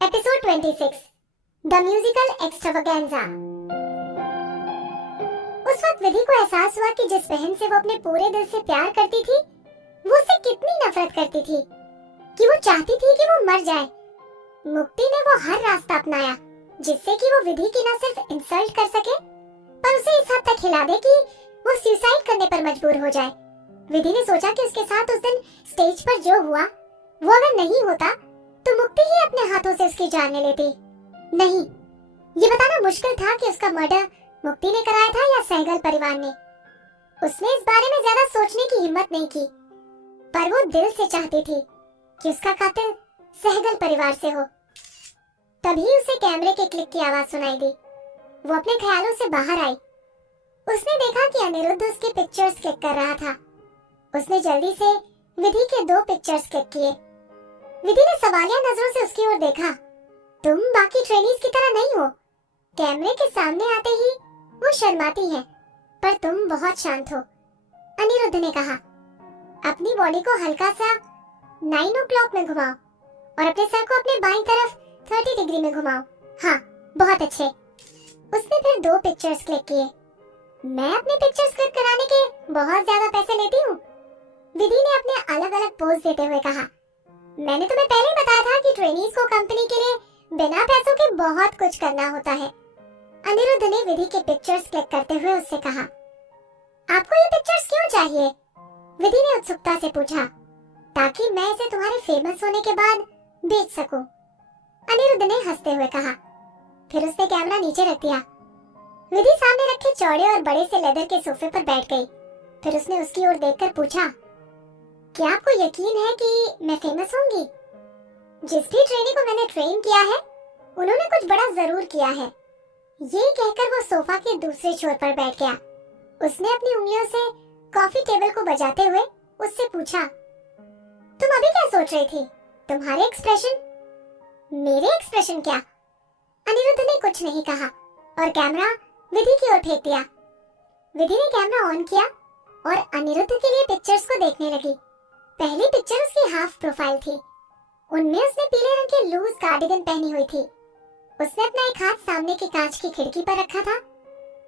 Episode 26 the musical extravaganza. उस वक्त विधि को एहसास हुआ कि जिस बहन से वो अपने पूरे दिल से प्यार करती थी, वो उससे कितनी नफरत करती थी कि वो चाहती थी कि वो मर जाए। मुक्ति ने वो हर रास्ता अपनाया जिससे कि वो विधि की न सिर्फ इंसल्ट कर सके पर उसे इस हद तक हिला दे कि वो सुसाइड करने पर मजबूर हो जाए। विधि ने सोचा कि उसके साथ उस दिन स्टेज पर जो हुआ वो अगर नहीं होता तो मुक्ति ही अपने हाथों से उसकी जान ले लेती। नहीं, ये बताना मुश्किल था कि उसका मर्डर मुक्ति ने कराया था या सहगल परिवार ने। उसने इस बारे में ज्यादा सोचने की हिम्मत नहीं की, पर वो दिल से चाहती थी कि उसका कातिल सहगल परिवार से हो। तभी उसे कैमरे के क्लिक की आवाज सुनाई दी। वो अपने ख्यालों से बाहर आई। उसने देखा कि अनिरुद्ध उसकी पिक्चर्स क्लिक कर रहा था। उसने जल्दी से विधि के 2 पिक्चर्स क्लिक किए। विधि ने सवालिया नजरों से उसकी ओर देखा। तुम बाकी ट्रेनीज की तरह नहीं हो। कैमरे के सामने आते ही वो शर्माती है, पर तुम बहुत शांत हो। अनिरुद्ध ने कहा, अपनी बॉडी को हल्का सा 9 o'clock में घुमाओ और अपने सर को अपने बाईं तरफ 30 डिग्री में घुमाओ। हाँ, बहुत अच्छे। उसने फिर 2 पिक्चर्स क्लिक किए। मैं अपने पिक्चर्स क्लिक कराने के बहुत ज्यादा पैसे लेती हूँ, विधि ने अपने अलग अलग पोज देते हुए कहा। मैंने तुम्हें पहले ही बताया था कि ट्रेनीज को कंपनी के लिए बिना पैसों के बहुत कुछ करना होता है। अनिरुद्ध ने विधि के पिक्चर्स क्लिक करते हुए उससे कहा, आपको ये पिक्चर्स क्यों चाहिए? विधि ने उत्सुकता से पूछा। ताकि मैं इसे तुम्हारे फेमस होने के बाद बेच सकूं, अनिरुद्ध ने हंसते हुए कहा। फिर उसने कैमरा नीचे रख दिया। विधि सामने रखे चौड़े और बड़े से लेदर के सोफे पर बैठ गई। फिर उसने उसकी ओर देखकर पूछा, क्या आपको यकीन है कि मैं फेमस होंगी? जिस भी ट्रेनी को मैंने ट्रेन किया है उन्होंने कुछ बड़ा जरूर किया है। ये कहकर वो सोफा के दूसरे छोर पर बैठ गया। उसने अपनी उंगलियों से कॉफी टेबल को बजाते हुए उससे पूछा, तुम अभी क्या सोच रही थी? तुम्हारे एक्सप्रेशन? मेरे एक्सप्रेशन क्या? अनिरुद्ध ने कुछ नहीं कहा और कैमरा विधि की ओर फेंक दिया। विधि ने कैमरा ऑन किया और अनिरुद्ध के लिए पिक्चर्स को देखने लगी। पहली पिक्चर उसकी हाफ प्रोफाइल थी। उनमें उसने पीले रंग के लूज कार्डिगन पहनी हुई थी। उसने अपना एक हाथ सामने की कांच की खिड़की पर रखा था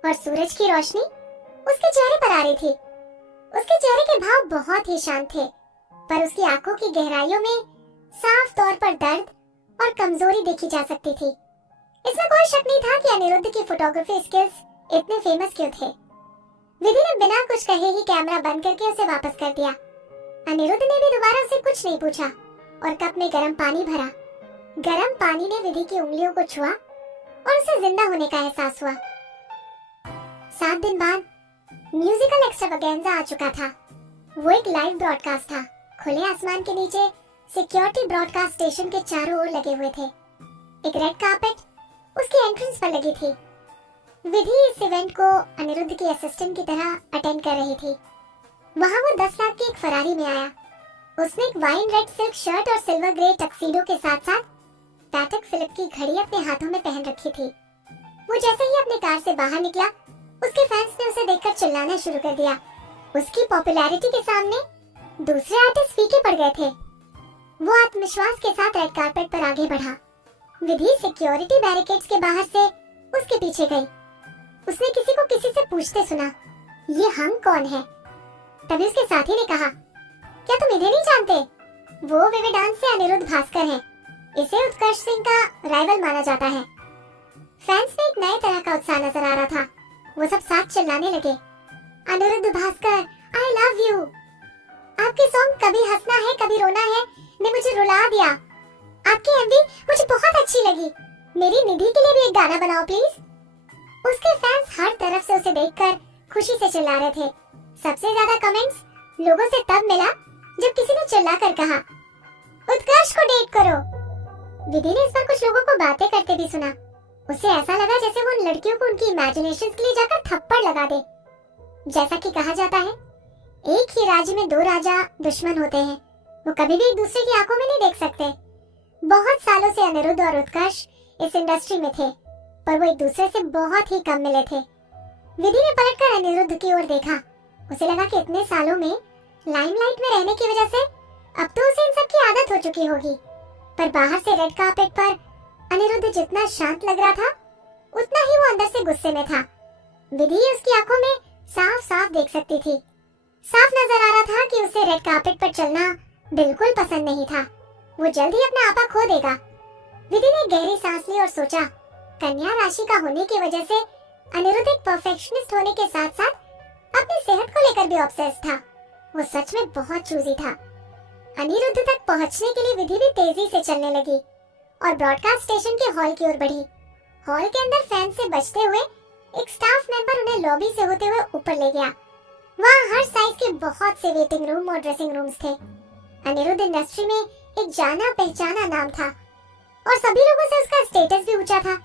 और सूरज की रोशनी उसके चेहरे पर आ रही थी। उसके चेहरे के भाव बहुत ही शांत थे, पर उसकी आंखों की गहराइयों में साफ तौर पर दर्द और कमजोरी देखी जा सकती थी। इसमें कोई शक नहीं था कि अनिरुद्ध की फोटोग्राफी स्किल्स इतने फेमस क्यों थे। विधि ने बिना कुछ कहे ही कैमरा बंद करके उसे वापस कर दिया। अनिरुद्ध ने भी दोबारा से कुछ नहीं पूछा और कप में गर्म पानी भरा। गर्म पानी ने विधि की उंगलियों को छुआ और उसे जिंदा होने का एहसास हुआ। 7 दिन बाद म्यूजिकल एक्स्ट्रावेगेंजा आ चुका था। वो एक लाइव ब्रॉडकास्ट था। खुले आसमान के नीचे सिक्योरिटी ब्रॉडकास्ट स्टेशन के चारों ओर लगे हुए थे। एक रेड कार्पेट उसकी एंट्रेंस पर लगी थी। विधि इस इवेंट को अनिरुद्ध की असिस्टेंट की तरह अटेंड कर रही थी। वहाँ वो 10 लाख की एक फरारी में आया। उसने एक वाइन रेड सिल्क शर्ट और सिल्वर ग्रे टक्सीडो के साथ साथ पैटेक फिलिप की घड़ी अपने हाथों में पहन रखी थी। वो जैसे ही अपने कार से बाहर निकला, उसके फैंस ने उसे देखकर चिल्लाना शुरू कर दिया। उसकी पॉपुलैरिटी के सामने दूसरे आर्टिस्ट फीके पड़ गए थे। वो आत्मविश्वास के साथ रेड कार्पेट पर आगे बढ़ा। विधि सिक्योरिटी बैरिकेड्स के बाहर से उसके पीछे गई। उसने किसी को किसी से पूछते सुना, ये हम कौन है? तभी उसके साथी ने कहा, क्या तुम इन्हें नहीं जानते? वो विवे डांस से अनिरुद्ध भास्कर हैं। इसे उत्कर्ष सिंह का राइवल माना जाता है। फैंस में एक नए तरह का उत्साह नजर आ रहा था। वो सब साथ चिल्लाने लगे, Anirudh Bhaskar, I love you. आपके सॉन्ग कभी हंसना है कभी रोना है ने मुझे रुला दिया। आपकी एमवी मुझे बहुत अच्छी लगी। मेरी निधि के लिए भी एक गाना बनाओ प्लीज। उसके फैंस हर तरफ से उसे देखकर खुशी से चिल्ला रहे थे। सबसे ज्यादा कमेंट्स लोगों से तब मिला जब किसी ने चिल्लाकर कहा, उत्कर्ष को डेट करो। विधि ने इस पर कुछ लोगों को बातें करते भी सुना। उसे ऐसा लगा जैसे वो उन लड़कियों को उनकी इमेजिनेशंस के लिए जाकर थप्पड़ लगा दे। जैसा कि कहा जाता है, एक ही राज्य में 2 राजा दुश्मन होते हैं। वो कभी भी एक दूसरे की आंखों में नहीं देख सकते। बहुत सालों से अनिरुद्ध और उत्कर्ष इस इंडस्ट्री में थे, पर वो एक दूसरे से बहुत ही कम मिले थे। विधि ने पलटकर अनिरुद्ध की ओर देखा। उसे लगा कि इतने सालों में लाइमलाइट में रहने की वजह से अब तो उसे इन सब की आदत हो चुकी होगी, पर बाहर से रेड कार्पेट पर अनिरुद्ध जितना शांत लग रहा था उतना ही वो अंदर से गुस्से में था। विधि उसकी आंखों में साफ साफ देख सकती थी। साफ नजर आ रहा था कि उसे रेड कार्पेट पर चलना बिल्कुल पसंद नहीं था। वो जल्द ही अपना आपा खो देगा। विधि ने गहरी सांस ली और सोचा, कन्या राशि का होने की वजह से अनिरुद्ध एक परफेक्शनिस्ट होने के साथ साथ अपनी सेहत को लेकर भी ऑब्सेस था। वो सच में बहुत चूजी था। अनिरुद्ध तक पहुंचने के लिए विधि भी तेजी से चलने लगी और ब्रॉडकास्ट स्टेशन के हॉल की ओर बढ़ी। हॉल के अंदर फैन से बचते हुए एक स्टाफ मेंबर उन्हें लॉबी से होते हुए ऊपर ले गया। वहाँ हर साइज के बहुत से वेटिंग रूम और ड्रेसिंग रूम्स थे। अनिरुद्ध इंडस्ट्री में एक जाना पहचाना नाम था और सभी लोगों से उसका स्टेटस भी ऊंचा था।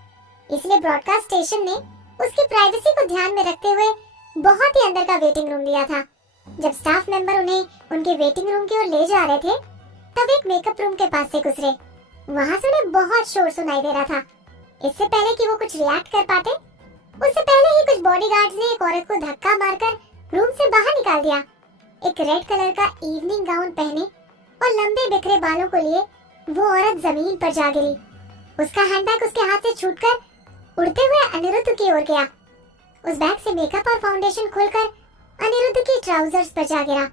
इसलिए ब्रॉडकास्ट स्टेशन ने उसकी प्राइवेसी को ध्यान में रखते हुए बहुत ही अंदर का वेटिंग रूम दिया था। जब स्टाफ मेंबर उन्हें उनके वेटिंग रूम की ओर ले जा रहे थे तब एक मेकअप रूम के पास से गुजरे। वहाँ से उन्हें बहुत शोर सुनाई दे रहा था। इससे पहले कि वो कुछ रिएक्ट कर पाते, उससे पहले ही कुछ बॉडीगार्ड्स ने एक औरत को धक्का मारकर रूम से बाहर निकाल दिया। एक रेड कलर का इवनिंग गाउन पहने और लंबे बिखरे बालों को लिए वो औरत जमीन पर जा गिरी। उसका हैंडबैग उसके हाथ से छूटकर उड़ते हुए अनिरुद्ध की ओर गया। उस बैग से मेकअप और फाउंडेशन खोलकर अनिरुद्ध की ट्राउजर्स पर जा गिरा।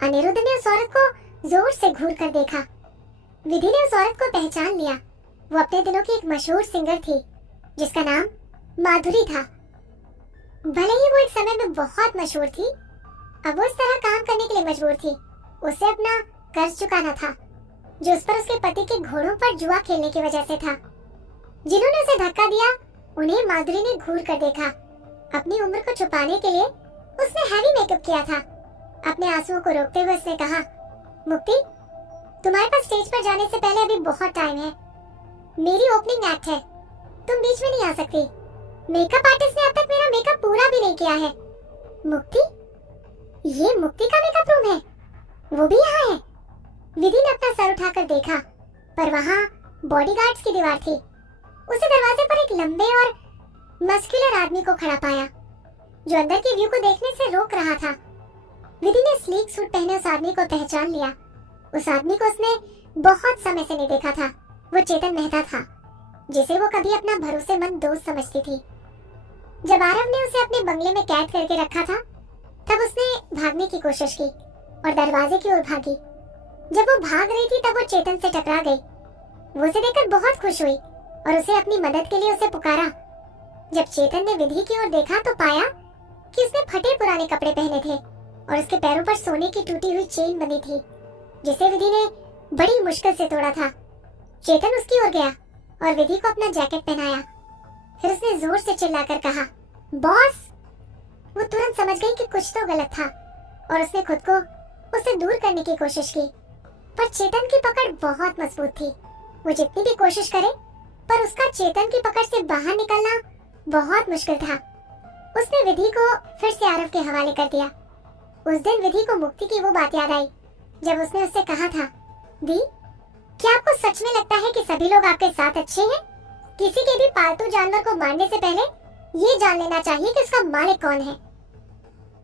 अनिरुद्ध ने उस औरत को जोर से घूर कर देखा। विधि ने उस औरत को पहचान लिया। वो अपने दिनों की एक मशहूर सिंगर थी जिसका नाम माधुरी था। भले ही वो एक समय में बहुत मशहूर थी, अब वो इस तरह काम करने के लिए मजबूर थी। उसे अपना कर्ज चुकाना था जो उस पर उसके पति के घोड़ों पर जुआ खेलने की वजह से था। जिन्होंने उसे धक्का दिया उन्हें माधुरी ने घूर कर देखा। अपनी उम्र को छुपाने के लिए उसने हैवी मेकअप किया था। अपने आंसुओं को रोकते हुए उसने कहा, मुक्ति, तुम्हारे पास स्टेज पर जाने से पहले अभी बहुत टाइम है। मेरी ओपनिंग एक्ट है, तुम बीच में नहीं आ सकती। मेकअप आर्टिस्ट ने अब तक मेरा मेकअप पूरा भी नहीं किया है। मुक्ति, ये मुक्ति का मेकअप रूम है, वो भी यहाँ है। विधि ने अपना सर उठाकर देखा पर वहाँ बॉडीगार्ड्स की दीवार थी। उसे दरवाजे पर एक लंबे और मस्कुलर आदमी को खड़ा पाया जो अंदर की व्यू को देखने से रोक रहा था। विधि ने स्लीक सूट पहने उस आदमी को पहचान लिया। उस आदमी को उसने बहुत समय से नहीं देखा था। वो चेतन मेहता था जिसे वो कभी अपना भरोसेमंद दोस्त समझती थी। जब आरव ने उसे अपने बंगले में कैद करके रखा था तब उसने भागने की कोशिश की और दरवाजे की ओर भागी। जब वो भाग रही थी तब वो चेतन से टकरा गई। वो उसे देखकर बहुत खुश हुई और उसे अपनी मदद के लिए उसे पुकारा। जब चेतन ने विधि की ओर देखा तो पाया कि उसने फटे पुराने कपड़े पहने थे और उसके पैरों पर सोने की टूटी हुई चेन बंधी थी जिसे विधि ने बड़ी मुश्किल से तोड़ा था। चेतन उसकी ओर गया और विधि को अपना जैकेट पहनाया। फिर उसने जोर से चिल्लाकर कहा, बॉस। वो तुरंत समझ गई कि कुछ तो गलत था और उसने खुद को उससे दूर करने की कोशिश की, पर चेतन की पकड़ बहुत मजबूत थी। वो जितनी भी कोशिश करे पर उसका चेतन की पकड़ से बाहर निकलना बहुत मुश्किल था। उसने विधि को फिर से आरव के हवाले कर दिया। उस दिन विधि को मुक्ति की वो बात याद आई जब उसने उससे कहा था, दी, क्या आपको सच में लगता है कि सभी लोग आपके साथ अच्छे हैं? किसी के भी पालतू जानवर को मारने से पहले ये जान लेना चाहिए कि उसका मालिक कौन है।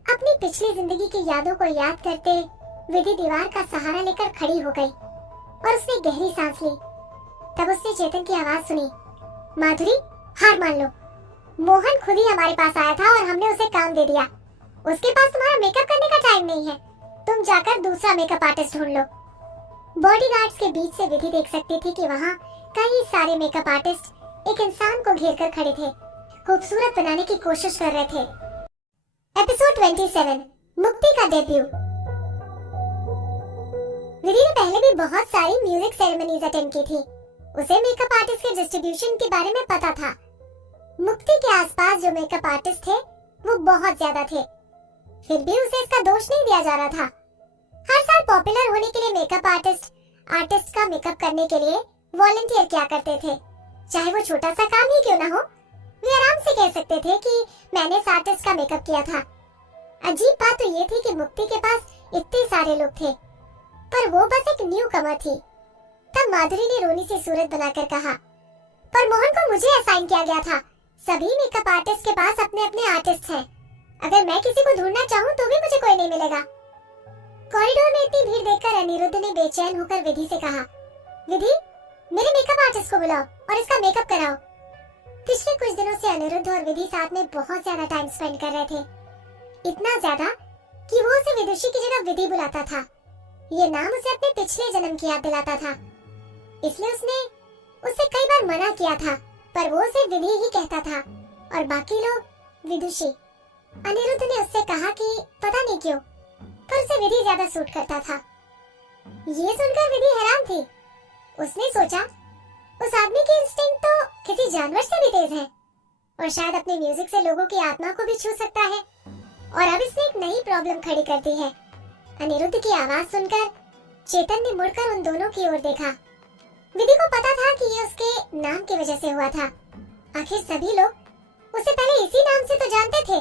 अपनी पिछली जिंदगी की यादों को याद करते विधि दीवार का सहारा लेकर खड़ी हो गई और उसने गहरी सांस ली। तब उसने चेतन की आवाज सुनी, माधुरी, हार मान लो। मोहन खुद ही हमारे पास आया था और हमने उसे काम दे दिया। उसके पास तुम्हारा मेकअप करने का टाइम नहीं है। तुम जाकर दूसरा मेकअप आर्टिस्ट ढूंढ लो। बॉडीगार्ड्स के बीच से विधि देख सकती थी कि वहाँ कई सारे मेकअप आर्टिस्ट एक इंसान को घेर कर खड़े थे, खूबसूरत बनाने की कोशिश कर रहे थे। एपिसोड 27, मुक्ति का डेब्यू। विधि ने पहले भी बहुत सारी म्यूजिक सेरेमनीज अटेंड की थी। उसे मेकअप आर्टिस्ट के डिस्ट्रीब्यूशन के बारे में पता था। मुक्ति के आसपास जो मेकअप आर्टिस्ट थे वो बहुत ज्यादा थे, फिर भी उसे इसका दोष नहीं दिया जा रहा था। हर साल पॉपुलर होने के लिए मेकअप आर्टिस्ट का मेकअप करने के लिए वॉलंटियर किया करते थे, चाहे वो छोटा सा काम ही क्यों ना हो। वे आराम से कह सकते थे कि मैंने इस आर्टिस्ट का मेकअप किया था। अजीब बात तो ये थी कि मुक्ति के पास इतने सारे लोग थे पर वो बस एक न्यू कमर थी। तब माधुरी ने रोनी सी सूरत बनाकर कहा, पर मोहन को मुझे असाइन किया गया था। सभी मेकअप आर्टिस्ट के पास अपने अपने आर्टिस्ट हैं। अगर मैं किसी को ढूंढना चाहूँ तो भी मुझे कोई नहीं मिलेगा। कॉरिडोर में इतनी भीड़ देखकर अनिरुद्ध ने बेचैन होकर विधि से कहा, विधि, मेरे मेकअप आर्टिस्ट को बुलाओ और इसका मेकअप कराओ। पिछले कुछ दिनों से अनिरुद्ध और विधि साथ में बहुत ज्यादा टाइम स्पेंड कर रहे थे, इतना ज्यादा कि वो उसे विदुषी की जगह विधि बुलाता था। ये नाम उसे अपने पिछले जन्म की याद दिलाता था, इसलिए उसने उससे कई बार मना किया था, पर वो उसे विधि ही कहता था और बाकी लोग विदुषी। अनिरुद्ध ने उससे कहा कि पता नहीं क्यों, पर उसे विधि ज्यादा सूट करता था। ये सुनकर विधि हैरान थी। उसने सोचा उस आदमी की इंस्टिंक्ट तो किसी जानवर से भी तेज है और शायद अपने म्यूजिक से लोगों की आत्मा को भी छू सकता है। और अब इसने एक नई प्रॉब्लम खड़ी कर दी है। अनिरुद्ध की आवाज सुनकर चेतन ने मुड़कर उन दोनों की ओर देखा। विधि को पता था कि ये उसके नाम की वजह से हुआ था। आखिर सभी लोग उसे पहले इसी नाम से तो जानते थे।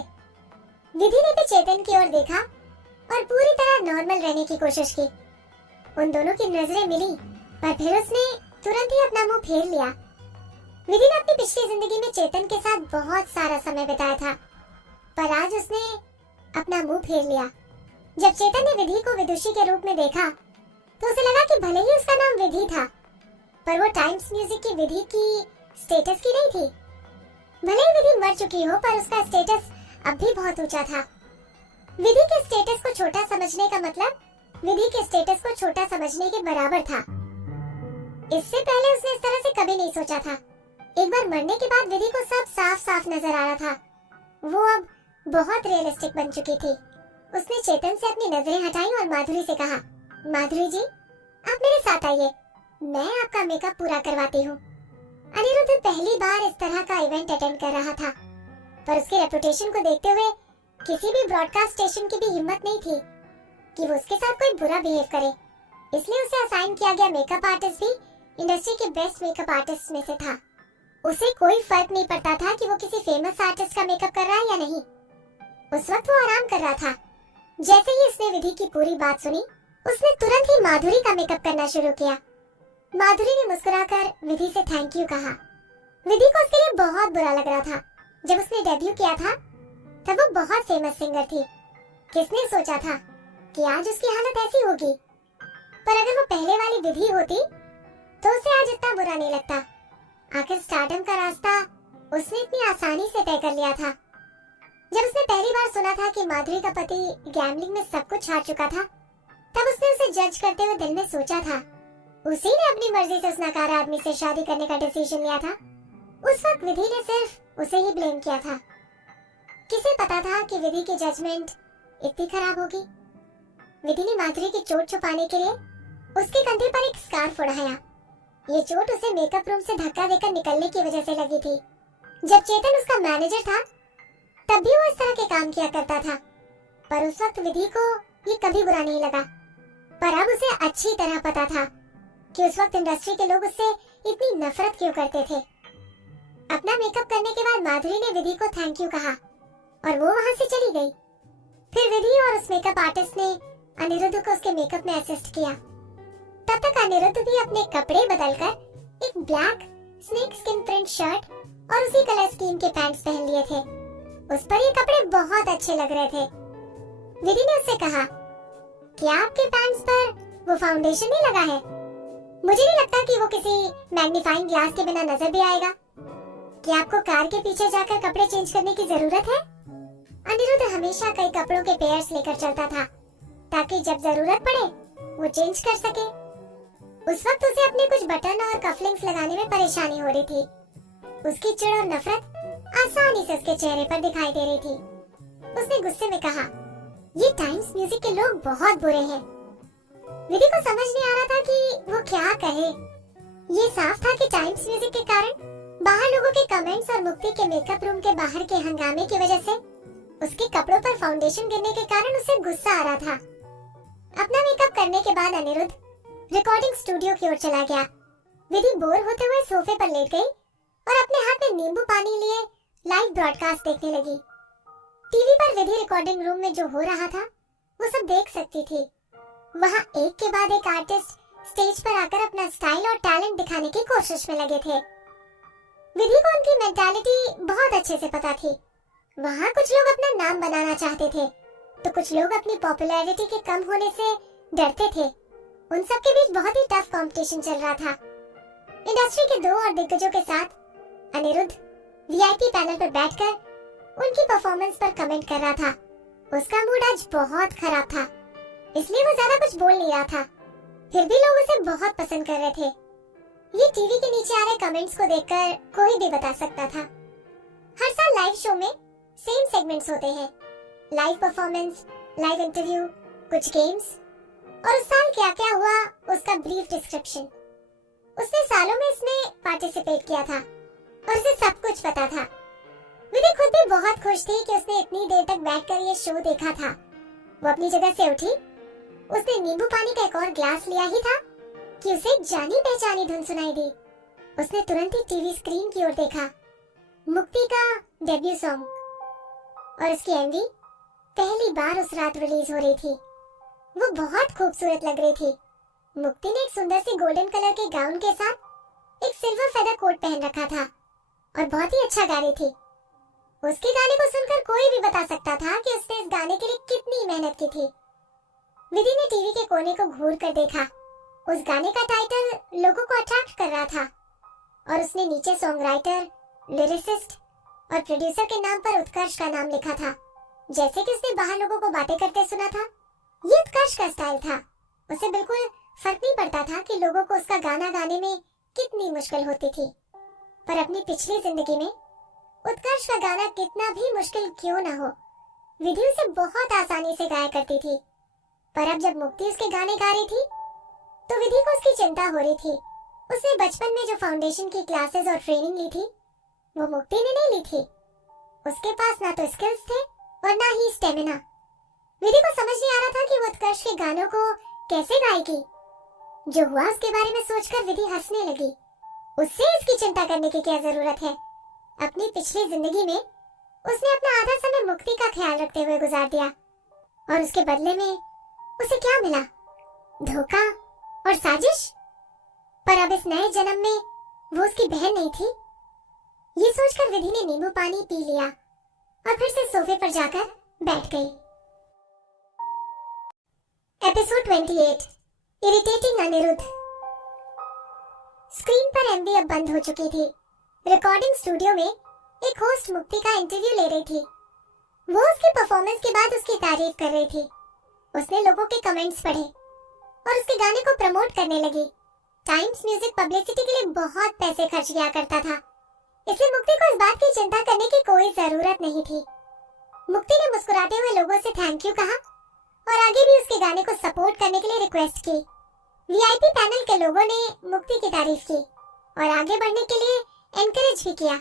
विधि ने भी चेतन की ओर देखा और पूरी तरह नॉर्मल रहने की कोशिश की। उन दोनों की नजरें मिली, पर फिर उसने तुरंत ही अपना मुंह फेर लिया। विधि ने अपनी पिछली जिंदगी में चेतन के साथ बहुत सारा समय बिताया था, पर आज उसने अपना मुंह फेर लिया। जब चेतन ने विधि को विदुषी के रूप में देखा, तो उसे लगा कि भले ही उसका नाम विधि था, पर वो टाइम्स म्यूजिक की विधि की स्टेटस की नहीं थी। भले ही विधि मर चुकी हो, पर उसका स्टेटस अब भी बहुत ऊंचा था। विधि के स्टेटस को छोटा समझने का मतलब विधि के स्टेटस को छोटा समझने के बराबर था। इससे पहले उसने इस तरह से कभी नहीं सोचा था। एक बार मरने के बाद विधि को सब साफ साफ नजर आ रहा था। वो अब बहुत रियलिस्टिक बन चुकी थी। उसने चेतन से अपनी नजरें हटाई और माधुरी से कहा, माधुरी जी, आप मेरे साथ आइए, मैं आपका मेकअप पूरा करवाती हूँ। अनिरुद्ध पहली बार इस तरह का इवेंट अटेंड कर रहा था, पर उसके रेपुटेशन को देखते हुए किसी भी ब्रॉडकास्ट स्टेशन की भी हिम्मत नहीं थी कि वो उसके साथ कोई बुरा बिहेव करे। इसलिए उसे असाइन किया गया मेकअप आर्टिस्ट भी इंडस्ट्री के बेस्ट मेकअप आर्टिस्ट में से था। उसे कोई फर्क नहीं पड़ता था कि वो किसी फेमस आर्टिस्ट का मेकअप कर रहा है या नहीं। उस वक्त वो आराम कर रहा था। जैसे ही उसने विधि की पूरी बात सुनी, उसने तुरंत ही माधुरी का मेकअप करना शुरू किया। माधुरी ने मुस्कुराकर विधि से थैंक यू कहा। विधि को उसके लिए बहुत बुरा लग रहा था। जब उसने डेब्यू किया था, तब वो बहुत फेमस सिंगर थी। किसने सोचा था कि आज उसकी हालत ऐसी होगी। पर अगर वो पहले वाली विधि होती, तो उसे आज इतना बुरा नहीं लगता। आखिर स्टारडम का रास्ता उसने इतनी आसानी से तय कर लिया था। जब उसने पहली बार सुना था कि माधुरी का पति गैम्बलिंग में सब कुछ हार चुका था, तब उसने उसे जज करते हुए दिल में सोचा था, उसी ने अपनी मर्जी से उस नकारा आदमी से शादी करने का डिसीजन लिया था। उस वक्त विधि ने सिर्फ उसे ही ब्लेम किया था। किसे पता था कि विधि की जजमेंट इतनी खराब होगी। विधि ने माधुरी की चोट छुपाने के लिए उसके कंधे पर एक स्कार्फ ओढ़ाया। ये चोट उसे मेकअप रूम से धक्का देकर निकलने की वजह से लगी थी। जब चेतन उसका मैनेजर था, तब भी वो इस तरह के काम किया करता था, पर उस वक्त विधि को ये कभी बुरा नहीं लगा। पर अब उसे अच्छी तरह पता था कि उस वक्त इंडस्ट्री के लोग उससे इतनी नफरत क्यों करते थे। अपना मेकअप करने के बाद माधुरी ने विधि को थैंक यू कहा और वो वहां से चली गई। फिर विधि और उस मेकअप आर्टिस्ट ने अनिरुद्ध को उसके मेकअप में असिस्ट किया। तब तक अनिरुद्ध भी अपने कपड़े बदलकर एक black snake skin print shirt और उसी कलर स्कीम के पैंट्स पहन लिए थे। उस पर ये कपड़े बहुत अच्छे लग रहे थे। विधि ने उससे कहा, क्या आपके पैंट्स पर वो फाउंडेशन नहीं लगा है? मुझे नहीं लगता कि वो किसी मैग्नीफाइंग ग्लास के बिना नजर भी आएगा। क्या आपको कार के पीछे जाकर कपड़े चेंज करने की जरूरत है? अनिरुद्ध हमेशा कई कपड़ों के पेयर्स लेकर चलता था, ताकि जब जरूरत पड़े वो चेंज कर सके। उस वक्त उसे अपने कुछ बटन और कफलिंग्स लगाने में परेशानी हो रही थी। उसकी चिढ़ और नफरत आसानी से उसके चेहरे पर दिखाई दे रही थी। उसने गुस्से में कहा, ये टाइम्स म्यूजिक के लोग बहुत बुरे हैं। विधि को समझ नहीं आ रहा था कि वो क्या कहे। ये साफ था कि टाइम्स म्यूजिक के कारण बाहर लोगों के कमेंट्स और मुक्ति के मेकअप रूम के बाहर के हंगामे की वजह से उसके कपड़ों पर फाउंडेशन गिरने के कारण उसे गुस्सा आ रहा था। अपना मेकअप करने के बाद अनिरुद्ध रिकॉर्डिंग स्टूडियो की ओर चला गया। विधि बोर होते हुए सोफे पर लेट गई और अपने हाथ में नींबू पानी लिए लाइव ब्रॉडकास्ट देखने लगी। टीवी पर विधि रिकॉर्डिंग रूम में जो हो रहा था वो सब देख सकती थी। वहाँ एक के बाद एक आर्टिस्ट स्टेज पर आकर अपना स्टाइल और टैलेंट दिखाने की कोशिश में लगे थे। विधि को उनकी मेंटालिटी बहुत अच्छे से पता थी। वहाँ कुछ लोग अपना नाम बनाना चाहते थे, तो कुछ लोग अपनी पॉपुलैरिटी के कम होने से डरते थे। उन सब के बीच बहुत ही टफ कंपटीशन चल रहा था। इंडस्ट्री के दो और दिग्गजों के साथ अनिरुद्ध वीआईपी पैनल पर बैठकर उनकी परफॉर्मेंस पर कमेंट कर रहा था। उसका मूड आज बहुत खराब था, इसलिए वो ज्यादा कुछ बोल नहीं रहा था। फिर भी लोग उसे बहुत पसंद कर रहे थे। ये टीवी के नीचे आ रहे कमेंट्स को देखकर कोई भी बता सकता था। हर साल लाइव शो में सेम सेगमेंट्स होते हैं, लाइव परफॉर्मेंस, लाइव इंटरव्यू, कुछ गेम्स और उस साल क्या क्या हुआ उसका ब्रीफ डिस्क्रिप्शन। उसने सालों में इसमें पार्टिसिपेट किया था और उसे सब कुछ पता था। विधि खुद भी बहुत खुश थी कि उसने इतनी देर तक बैठकर ये शो देखा था। वो अपनी जगह से उठी, उसने नींबू पानी का एक और ग्लास लिया ही था कि उसे जानी पहचानी धुन सुनाई दी। उसने तुरंत ही टीवी स्क्रीन की ओर देखा। मुक्ति का डेब्यू सॉन्ग और उसकी एमवी पहली बार उस रात रिलीज हो रही थी। वो बहुत खूबसूरत लग रही थी। मुक्ति ने एक सुंदर सी गोल्डन कलर के गाउन के साथ एक सिल्वर फेदर कोट पहन रखा था और बहुत ही अच्छा गा रही थी। उसके गाने को सुनकर कोई भी बता सकता था कि उसने इस गाने के लिए कितनी मेहनत की थी। विधि ने टीवी के कोने को घूर कर देखा। उस गाने का टाइटल लोगों को अट्रैक्ट कर रहा था और उसने नीचे सॉन्ग राइटर, लिरिसिस्ट और प्रोड्यूसर के नाम पर उत्कर्ष का नाम लिखा था, जैसे कि उसने बाहर लोगों को बातें करते सुना था। ये उत्कर्ष का स्टाइल था। उसे बिल्कुल फर्क नहीं पड़ता था कि लोगों को उसका गाना गाने में कितनी मुश्किल होती थी। पर अपनी पिछली जिंदगी में उत्कर्ष का गाना कितना भी मुश्किल क्यों ना हो, विधि उसे बहुत आसानी से गाया करती थी। पर अब जब मुक्ति उसके गाने गा रही थी तो विधि को उसकी चिंता हो रही थी। उसने बचपन में जो फाउंडेशन की क्लासेस और ट्रेनिंग ली थी वो मुक्ति ने नहीं ली थी। उसके पास ना तो स्किल्स थे और ना ही स्टेमिना। विधि को समझ नहीं आ रहा था कि वो उत्कर्ष के गानों को कैसे गाएगी। जो हुआ उसके बारे में सोचकर विधि हंसने लगी। उससे इसकी चिंता करने की क्या जरूरत है। अपनी पिछली जिंदगी में उसने अपना आधा समय मुक्ति का ख्याल रखते हुए गुजार दिया और उसके बदले में उसे क्या मिला? धोखा और साजिश। पर अब इस नए जन्म में वो उसकी बहन नहीं थी। ये सोचकर विधि ने नींबू पानी पी लिया और फिर से सोफे पर जाकर बैठ गई। Episode 28, irritating Anirudh. स्क्रीन पर एमवी अब बंद हो चुकी थी। रिकॉर्डिंग स्टूडियो में एक होस्ट मुक्ति का इंटरव्यू ले रही थी। वो उसकी परफॉर्मेंस के बाद उसकी तारीफ कर रही थी। उसने लोगों के कमेंट्स पढ़े और उसके गाने को प्रमोट करने लगी। टाइम्स म्यूजिक पब्लिसिटी के लिए बहुत पैसे खर्च किया करता था, इसलिए मुक्ति को इस बात की चिंता करने की कोई जरूरत नहीं थी। मुक्ति ने मुस्कुराते हुए लोगों से थैंक यू कहा और आगे भी उसके गाने को सपोर्ट करने के लिए रिक्वेस्ट की। वीआईपी पैनल के लोगों ने मुक्ति की तारीफ की और आगे बढ़ने के लिए एनकरेज भी किया।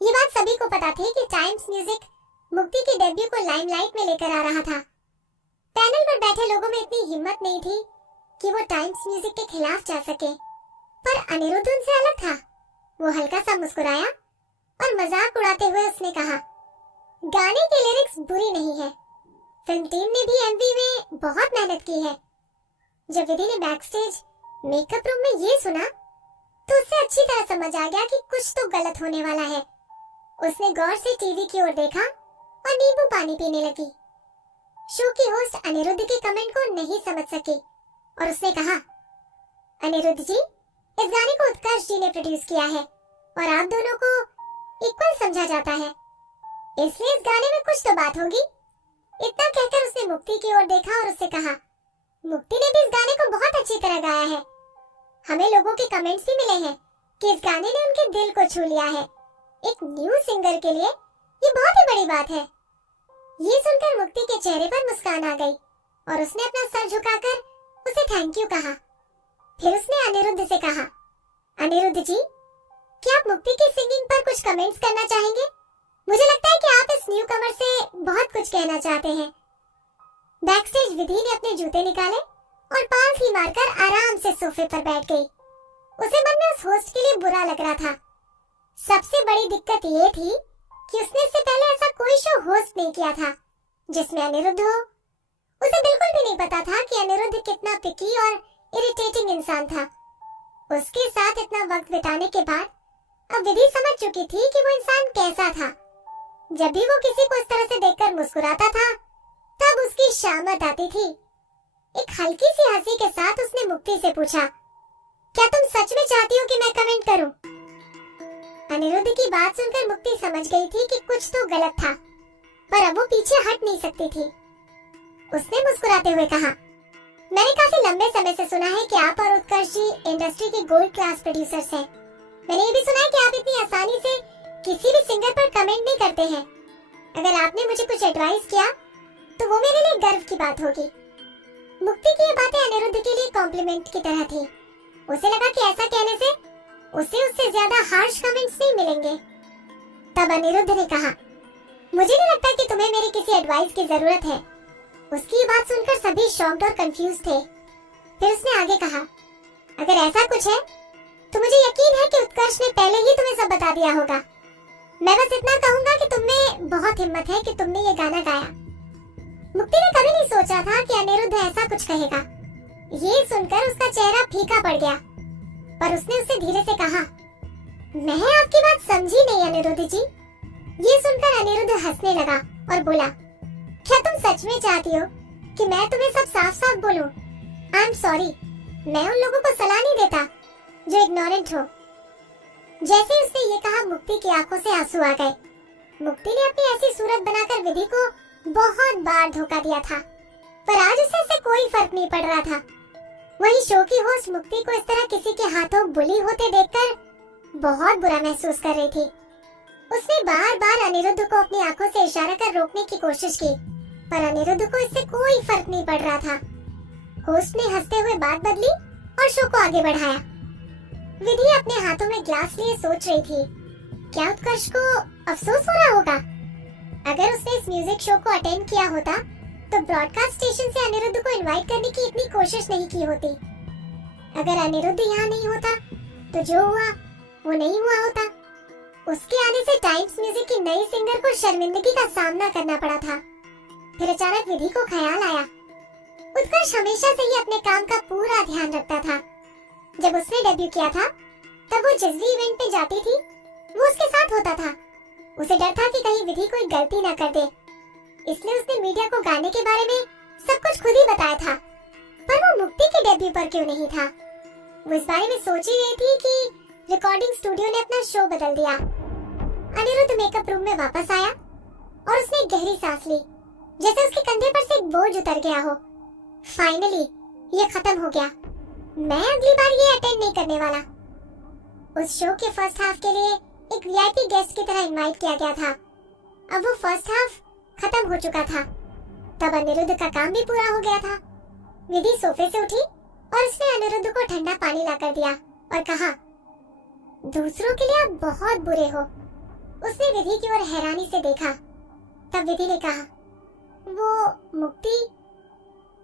ये बात सभी को पता थी कि टाइम्स म्यूजिक मुक्ति के डेब्यू को लाइमलाइट में लेकर आ रहा था। पैनल पर बैठे लोगों में इतनी हिम्मत नहीं थी कि वो टाइम्स म्यूजिक के खिलाफ जा सके, पर अनिरुद्ध उनसे अलग था। वो हल्का सा मुस्कुराया और मजाक उड़ाते हुए उसने कहा, गाने की लिरिक्स बुरी नहीं है। फिल्म टीम ने भी एमवी में बहुत मेहनत की है। जब विधि ने बैकस्टेज मेकअप रूम में ये सुना तो उसे अच्छी तरह समझ आ गया कि कुछ तो गलत होने वाला है। उसने गौर से टीवी की ओर देखा और नींबू पानी पीने लगी। शो की होस्ट अनिरुद्ध के कमेंट को नहीं समझ सकी और उसने कहा, अनिरुद्ध जी, इस गाने को उत्कर्ष जी ने प्रोड्यूस किया है और आप दोनों को इक्वल समझा जाता है, इसलिए इस गाने में कुछ तो बात होगी। इतना कहकर उसने मुक्ति की ओर देखा और उससे कहा, मुक्ति ने भी इस गाने को बहुत अच्छी तरह गाया है। हमें लोगों के कमेंट्स भी मिले हैं कि इस गाने ने उनके दिल को छू लिया है। एक न्यू सिंगर के लिए ये बहुत ही बड़ी बात है। ये सुनकर मुक्ति के चेहरे पर मुस्कान आ गई और उसने अपना सर झुकाकर उसे थैंक यू कहा। फिर उसने अनिरुद्ध से कहा, अनिरुद्ध जी, क्या आप मुक्ति की सिंगिंग पर कुछ कमेंट्स करना चाहेंगे? मुझे लगता है कि आप इस न्यू कमर से बहुत कुछ कहना चाहते हैं। बैकस्टेज विधि ने अपने जूते निकाले और पालथी मारकर आराम से सोफे पर बैठ गई। उसे मन में उस होस्ट के लिए बुरा लग रहा था। सबसे बड़ी दिक्कत ये थी कि उसने इससे पहले ऐसा कोई शो होस्ट नहीं किया था जिसमें अनिरुद्ध हो। उसे बिल्कुल भी नहीं पता था कि अनिरुद्ध कितना पिकी और इरिटेटिंग इंसान था। उसके साथ इतना वक्त बिताने के बाद अब विधि समझ चुकी थी कि वो इंसान कैसा था। जब भी वो किसी को इस तरह से देखकर मुस्कुराता था तब उसकी शामत आती थी। एक हल्की सी हंसी के साथ उसने मुक्ति से पूछा, क्या तुम सच में चाहती हो कि मैं कमेंट करूं? अनिरुद्ध की बात सुनकर मुक्ति समझ गई थी कि कुछ तो गलत था, पर अब वो पीछे हट नहीं सकती थी। उसने मुस्कुराते हुए कहा, मैंने काफी लंबे समय से सुना है कि आप और उत्कर्ष जी इंडस्ट्री के गोल्ड क्लास प्रोड्यूसर्स हैं। मैंने ये भी सुना है कि आप इतनी आसानी से किसी भी सिंगर पर कमेंट नहीं करते हैं। अगर आपने मुझे कुछ एडवाइस किया तो वो मेरे लिए गर्व की बात होगी। मुक्ति की ये बातें अनिरुद्ध के लिए कॉम्प्लीमेंट की तरह थी। उसे लगा कि ऐसा कहने से उसे उससे ज्यादा हार्श कमेंट्स नहीं मिलेंगे। तब अनिरुद्ध ने कहा, मुझे नहीं लगता कि तुम्हें मेरी किसी एडवाइस की जरूरत है। उसकी ये बात सुनकर सभी शॉक्ड और कंफ्यूज थे। फिर उसने आगे कहा, अगर ऐसा कुछ है तो मुझे यकीन है कि उत्कर्ष ने पहले ही तुम्हें सब बता दिया होगा। मैं बस इतना कहूंगा कि तुम में बहुत हिम्मत है कि तुमने ये गाना गाया। मुक्ति ने कभी नहीं सोचा था कि अनिरुद्ध ऐसा कुछ कहेगा। ये सुनकर उसका चेहरा फीका पड़ गया, पर उसने उससे धीरे से कहा, मैं आपकी बात समझी नहीं अनिरुद्ध जी। ये सुनकर अनिरुद्ध हंसने लगा और बोला, क्या तुम सच में चाहती हो कि मैं तुम्हें सब साफ साफ बोलूं? आई एम सॉरी, मैं उन लोगों को सलाह नहीं देता जो इग्नोरेंट हो। जैसे उसने ये कहा, मुक्ति की आंखों से आंसू आ गए। मुक्ति ने अपनी ऐसी सूरत बनाकर विधि को बहुत बार धोखा दिया था, पर आज उसे इससे कोई फर्क नहीं पड़ रहा था। वहीं शो की होस्ट मुक्ति को इस तरह किसी के हाथों बुली होते देखकर बहुत बुरा महसूस कर रही थी। उसने बार बार अनिरुद्ध को अपनी आंखों से इशारा कर रोकने की कोशिश की, पर अनिरुद्ध को इससे कोई फर्क नहीं पड़ रहा था। होस्ट ने हंसते हुए बात बदली और शो को आगे बढ़ाया। विधि अपने हाथों में ग्लास लिए सोच रही थी, क्या उत्कर्ष को अफसोस हो रहा होगा? अगर उसने इस म्यूजिक शो को अटेंड किया होता तो ब्रॉडकास्ट स्टेशन से अनिरुद्ध को इनवाइट करने की इतनी कोशिश नहीं की होती। अगर अनिरुद्ध यहाँ नहीं होता तो जो हुआ वो नहीं हुआ होता। उसके आने से टाइम्स म्यूजिक की नई सिंगर को शर्मिंदगी का सामना करना पड़ा था। फिर अचानक विधि को ख्याल आया, उत्कर्ष हमेशा से ही अपने काम का पूरा ध्यान रखता था। जब उसने डेब्यू किया था तब वो जिस भी इवेंट पे जाती थी वो उसके साथ होता था। उसे डर था कि कहीं विधि कोई गलती न कर दे, इसलिए उसने मीडिया को गाने के बारे में सब कुछ खुद ही बताया था। पर वो मुक्ति के डेब्यू पर क्यों नहीं था? वो इस बारे में सोच ही रही थी कि रिकॉर्डिंग स्टूडियो ने अपना शो बदल दिया। अनिरुद्ध मेकअप रूम में वापस आया और उसने गहरी सांस ली, जैसे उसके कंधे पर से एक बोझ उतर गया हो। फाइनली ये खत्म हो गया। मैं अगली बार ये अटेंड नहीं करने वाला। उस शो के फर्स्ट हाफ के लिए एक वीआईपी गेस्ट की तरह इनवाइट किया गया था। अब वो फर्स्ट हाफ खत्म हो चुका था। तब अनिरुद्ध का काम भी पूरा हो गया था। विधि सोफे से उठी और उसने अनिरुद्ध को ठंडा पानी लाकर दिया और कहा, दूसरों के लिए आप बहुत बुरे हो। उसने विधि की ओर हैरानी से देखा। तब विधि ने कहा, वो मुक्ति?